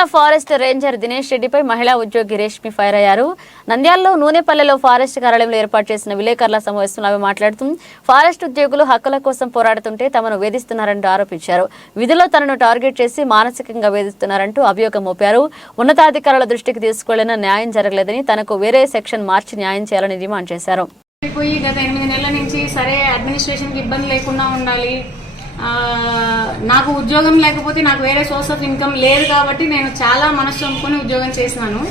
Nandyal forest ranger Dinesh రెడ్డిపై మహిళా ఉద్యోగి రేష్మి ఫైర్ అయ్యారు. నంద్యాలలో నూనెపల్లెలో ఫారెస్ట్ కార్యాలయంలో ఏర్పాటు చేసిన విలేకరుల సమావేశంలో ఆమె మాట్లాడుతూ ఫారెస్ట్ ఉద్యోగులు హక్కుల కోసం పోరాడుతుంటే తమను వేధిస్తున్నారంటూ ఆరోపించారు. విధిలో తనను టార్గెట్ చేసి మానసికంగా వేధిస్తున్నారంటూ అభియోగం మోపారు. ఉన్నతాధికారుల దృష్టికి తీసుకెళ్ళిన న్యాయం జరగలేదని తనకు వేరే సెక్షన్ మార్చి న్యాయం చేయాలని డిమాండ్ చేశారు. గత ఎనిమిది నెలల నుంచి సరే అడ్మినిస్ట్రేషన్కి ఇబ్బంది లేకుండా ఉండాలి. నాకు ఉద్యోగం లేకపోతే నాకు వేరే సోర్స్ ఆఫ్ ఇన్కమ్ లేదు కాబట్టి నేను చాలా మనసు చంపుకొని ఉద్యోగం చేసినాను.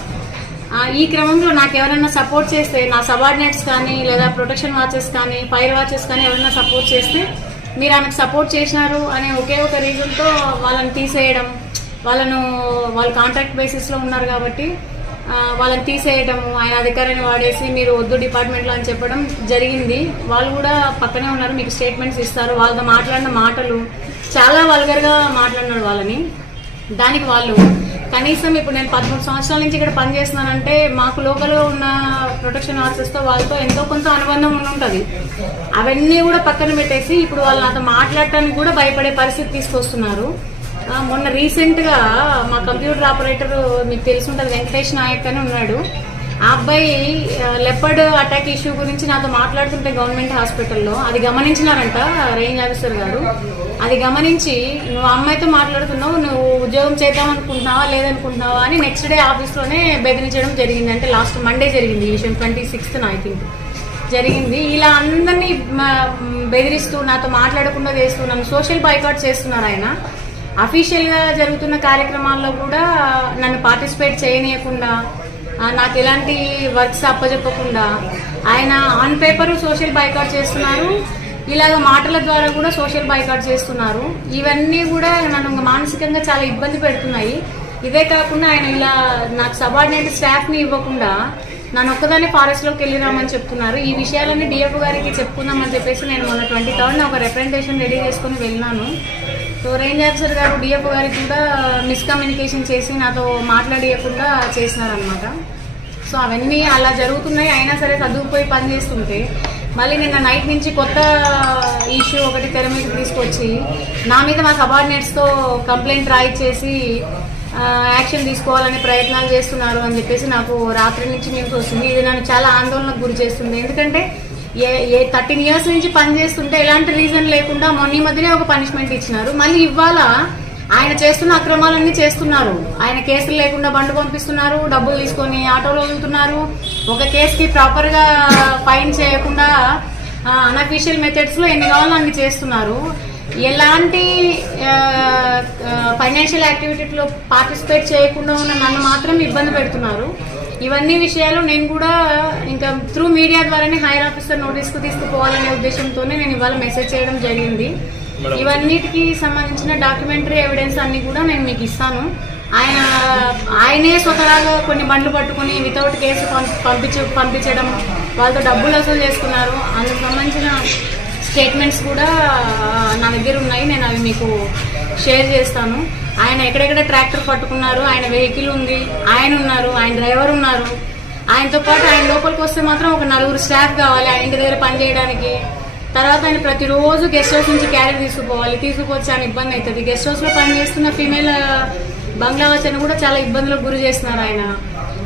ఈ క్రమంలో నాకు ఎవరైనా సపోర్ట్ చేస్తే నా సబార్డినేట్స్ కానీ లేదా ప్రొటెక్షన్ వాచెస్ కానీ ఫైర్ వాచెస్ కానీ ఎవరైనా సపోర్ట్ చేస్తే మీరు ఆమెకు సపోర్ట్ చేసినారు అనే ఒకే ఒక రీజన్తో వాళ్ళని తీసేయడం వాళ్ళను వాళ్ళు కాంట్రాక్ట్ బేసిస్లో ఉన్నారు కాబట్టి వాళ్ళని తీసేయటము ఆయన అధికారాన్ని వాడేసి మీరు వద్దు డిపార్ట్మెంట్లో అని చెప్పడం జరిగింది. వాళ్ళు కూడా పక్కనే ఉన్నారు మీకు స్టేట్మెంట్స్ ఇస్తారు. వాళ్ళతో మాట్లాడిన మాటలు చాలా వల్గర్గా మాట్లాడినారు వాళ్ళని. దానికి వాళ్ళు కనీసం ఇప్పుడు నేను పదమూడు సంవత్సరాల నుంచి ఇక్కడ పనిచేస్తున్నానంటే మాకు లోకల్లో ఉన్న ప్రొటెక్షన్ ఆఫీసర్స్తో వాళ్ళతో ఎంతో కొంత అనుబంధం ఉండి ఉంటుంది. అవన్నీ కూడా పక్కన పెట్టేసి ఇప్పుడు వాళ్ళు నాతో మాట్లాడటానికి కూడా భయపడే పరిస్థితి తీసుకొస్తున్నారు. మొన్న రీసెంట్గా మా కంప్యూటర్ ఆపరేటర్ మీకు తెలిసి వెంకటేష్ నాయక్ అని ఉన్నాడు. ఆ అబ్బాయి లెపర్డ్ అటాక్ ఇష్యూ గురించి నాతో మాట్లాడుతుంటే గవర్నమెంట్ హాస్పిటల్లో అది గమనించినారంట రేంజ్ ఆఫీసర్ గారు. అది గమనించి నువ్వు అమ్మాయితో మాట్లాడుతున్నావు నువ్వు ఉద్యోగం చేద్దాం అనుకుంటున్నావా లేదనుకుంటున్నావా? అని నెక్స్ట్ డే ఆఫీస్లోనే బెదిరించడం జరిగింది. అంటే లాస్ట్ మండే జరిగింది ఈ విషయం ట్వంటీ సిక్స్త్ ఐ థింక్ జరిగింది. ఇలా అందరినీ బెదిరిస్తూ నాతో మాట్లాడకుండా చేస్తూ నన్ను సోషల్ బైకాట్ చేస్తున్నారు ఆయన. అఫీషియల్గా జరుగుతున్న కార్యక్రమాల్లో కూడా నన్ను పార్టిసిపేట్ చేయనీయకుండా నాకు ఎలాంటి వర్క్స్ అప్పజెప్పకుండా ఆయన ఆన్ పేపర్ సోషల్ బైకాట్ చేస్తున్నారు. ఇలాగ మాటల ద్వారా కూడా సోషల్ బైకాట్ చేస్తున్నారు. ఇవన్నీ కూడా నన్ను మానసికంగా చాలా ఇబ్బంది పెడుతున్నాయి. ఇదే కాకుండా ఆయన ఇలా నాకు సబార్డినేట్ స్టాఫ్ని ఇవ్వకుండా నన్ను ఒక్కదాన్ని ఫారెస్ట్లోకి వెళ్ళిరామని చెప్తున్నారు. ఈ విషయాలన్నీ డిఎఫ్ గారికి చెప్పుకుందామని చెప్పేసి నేను మొన్న ట్వంటీ థర్డ్ ఒక రిప్రజెంటేషన్ రెడీ చేసుకుని వెళ్ళినాను. సో రేంజ్ ఆఫీసర్ గారు డిఎఫ్ గారికి కూడా uh, మిస్కమ్యూనికేషన్ చేసి నాతో మాట్లాడియకుండా చేసినారనమాట సో అవన్నీ అలా జరుగుతున్నాయి. అయినా సరే చదువుకుపోయి పని చేస్తుంటే మళ్ళీ నిన్న నైట్ నుంచి కొత్త uh, ఇష్యూ ఒకటి తెర మీద తీసుకొచ్చి నా మీద మా సబార్డినేట్స్తో కంప్లైంట్ రాయిచ్చేసి uh, యాక్షన్ తీసుకోవాలనే ప్రయత్నాలు చేస్తున్నారు అని చెప్పేసి నాకు రాత్రి నుంచి న్యూస్ వస్తుంది. ఇది నన్ను చాలా ఆందోళనకు గురి చేస్తుంది. ఎందుకంటే ఏ ఏ థర్టీన్ ఇయర్స్ నుంచి పని చేస్తుంటే ఎలాంటి రీజన్ లేకుండా మొన్న మధ్యనే ఒక పనిష్మెంట్ ఇచ్చినారు. మళ్ళీ ఇవ్వాలా ఆయన చేస్తున్న అక్రమాలన్నీ చేస్తున్నారు. ఆయన కేసులు లేకుండా బండ్లు పంపిస్తున్నారు డబ్బులు తీసుకొని ఆటోలో వెళ్తున్నారు. ఒక కేసుకి ప్రాపర్గా ఫైన్ చేయకుండా అన్అఫీషియల్ మెథడ్స్లో ఎన్ని కావాలో అన్ని చేస్తున్నారు. ఎలాంటి ఫైనాన్షియల్ యాక్టివిటీలో పార్టిసిపేట్ చేయకుండా ఉన్న నన్ను మాత్రం ఇబ్బంది పెడుతున్నారు. ఇవన్నీ విషయాలు నేను కూడా ఇంకా త్రూ మీడియా ద్వారానే హైర్ ఆఫీసర్ నోటీస్కు తీసుకుపోవాలనే ఉద్దేశంతోనే నేను ఇవాళ మెసేజ్ చేయడం జరిగింది. ఇవన్నిటికి సంబంధించిన డాక్యుమెంటరీ ఎవిడెన్స్ అన్ని కూడా నేను మీకు ఇస్తాను. ఆయన ఆయనే స్వతహాగా కొన్ని బండ్లు పట్టుకుని వితౌట్ కేసు పంపించ పంపించడం వాళ్ళతో డబ్బులు వసూలు చేసుకున్నారు. అందుకు సంబంధించిన స్టేట్మెంట్స్ కూడా నా దగ్గర ఉన్నాయి. నేను అవి మీకు షేర్ చేస్తాను. ఆయన ఎక్కడెక్కడ ట్రాక్టర్ పట్టుకున్నారు ఆయన వెహికల్ ఉంది ఆయన ఉన్నారు ఆయన డ్రైవర్ ఉన్నారు. ఆయనతో పాటు ఆయన లోపలికి వస్తే మాత్రం ఒక నలుగురు స్టాఫ్ కావాలి ఆయన ఇంటి దగ్గర పని చేయడానికి. తర్వాత ఆయన ప్రతిరోజు గెస్ట్ హౌస్ నుంచి క్యారెట్ తీసుకుపోవాలి తీసుకుపోతే అని ఇబ్బంది అవుతుంది. గెస్ట్ హౌస్లో పనిచేస్తున్న పని బంగ్లా ఫీమేల్ బంగ్లావాచని కూడా చాలా ఇబ్బందులకు గురి చేస్తున్నారు ఆయన.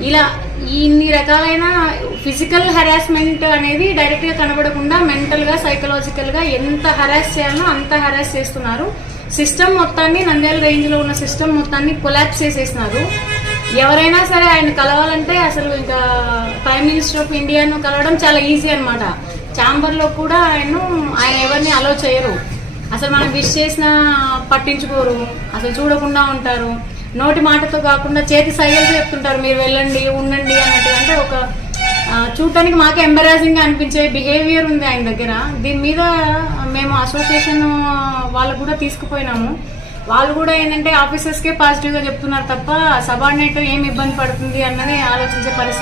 ఇలా ఇన్ని రకాలైన ఫిజికల్ హెరాస్మెంట్ అనేది డైరెక్ట్గా కనబడకుండా మెంటల్గా సైకలాజికల్గా ఎంత హెరాస్ చేయాలో అంత హెరాస్ చేస్తున్నారు. సిస్టమ్ మొత్తాన్ని నంద్యాల రేంజ్లో ఉన్న సిస్టమ్ మొత్తాన్ని కొలాప్స్ చేసేసినారు. ఎవరైనా సరే ఆయన కలవాలంటే అసలు ఇంకా ప్రైమ్ మినిస్టర్ ఆఫ్ ఇండియాను కలవడం చాలా ఈజీ అనమాట ఛాంబర్లో కూడా ఆయన ఆయన ఎవరిని అలో చేయరు. అసలు మనం విష్ చేసినా పట్టించుకోరు. అసలు చూడకుండా ఉంటారు. నోటి మాటతో కాకుండా చేతి సైగలతో చెప్తుంటారు. మీరు వెళ్ళండి ఉండండి అన్నట్టు. అంటే ఒక చూడటానికి మాకు ఎంబరాజింగ్ అనిపించే బిహేవియర్ ఉంది ఆయన దగ్గర. దీని మీద మేము అసోసియేషన్ వాళ్ళు కూడా తీసుకుపోయినాము. వాళ్ళు కూడా ఏంటంటే ఆఫీసర్స్కే పాజిటివ్గా చెప్తున్నారు తప్ప సబార్డినేట్ ఏం ఇబ్బంది పడుతుంది అన్నది ఆలోచించే పరిస్థితి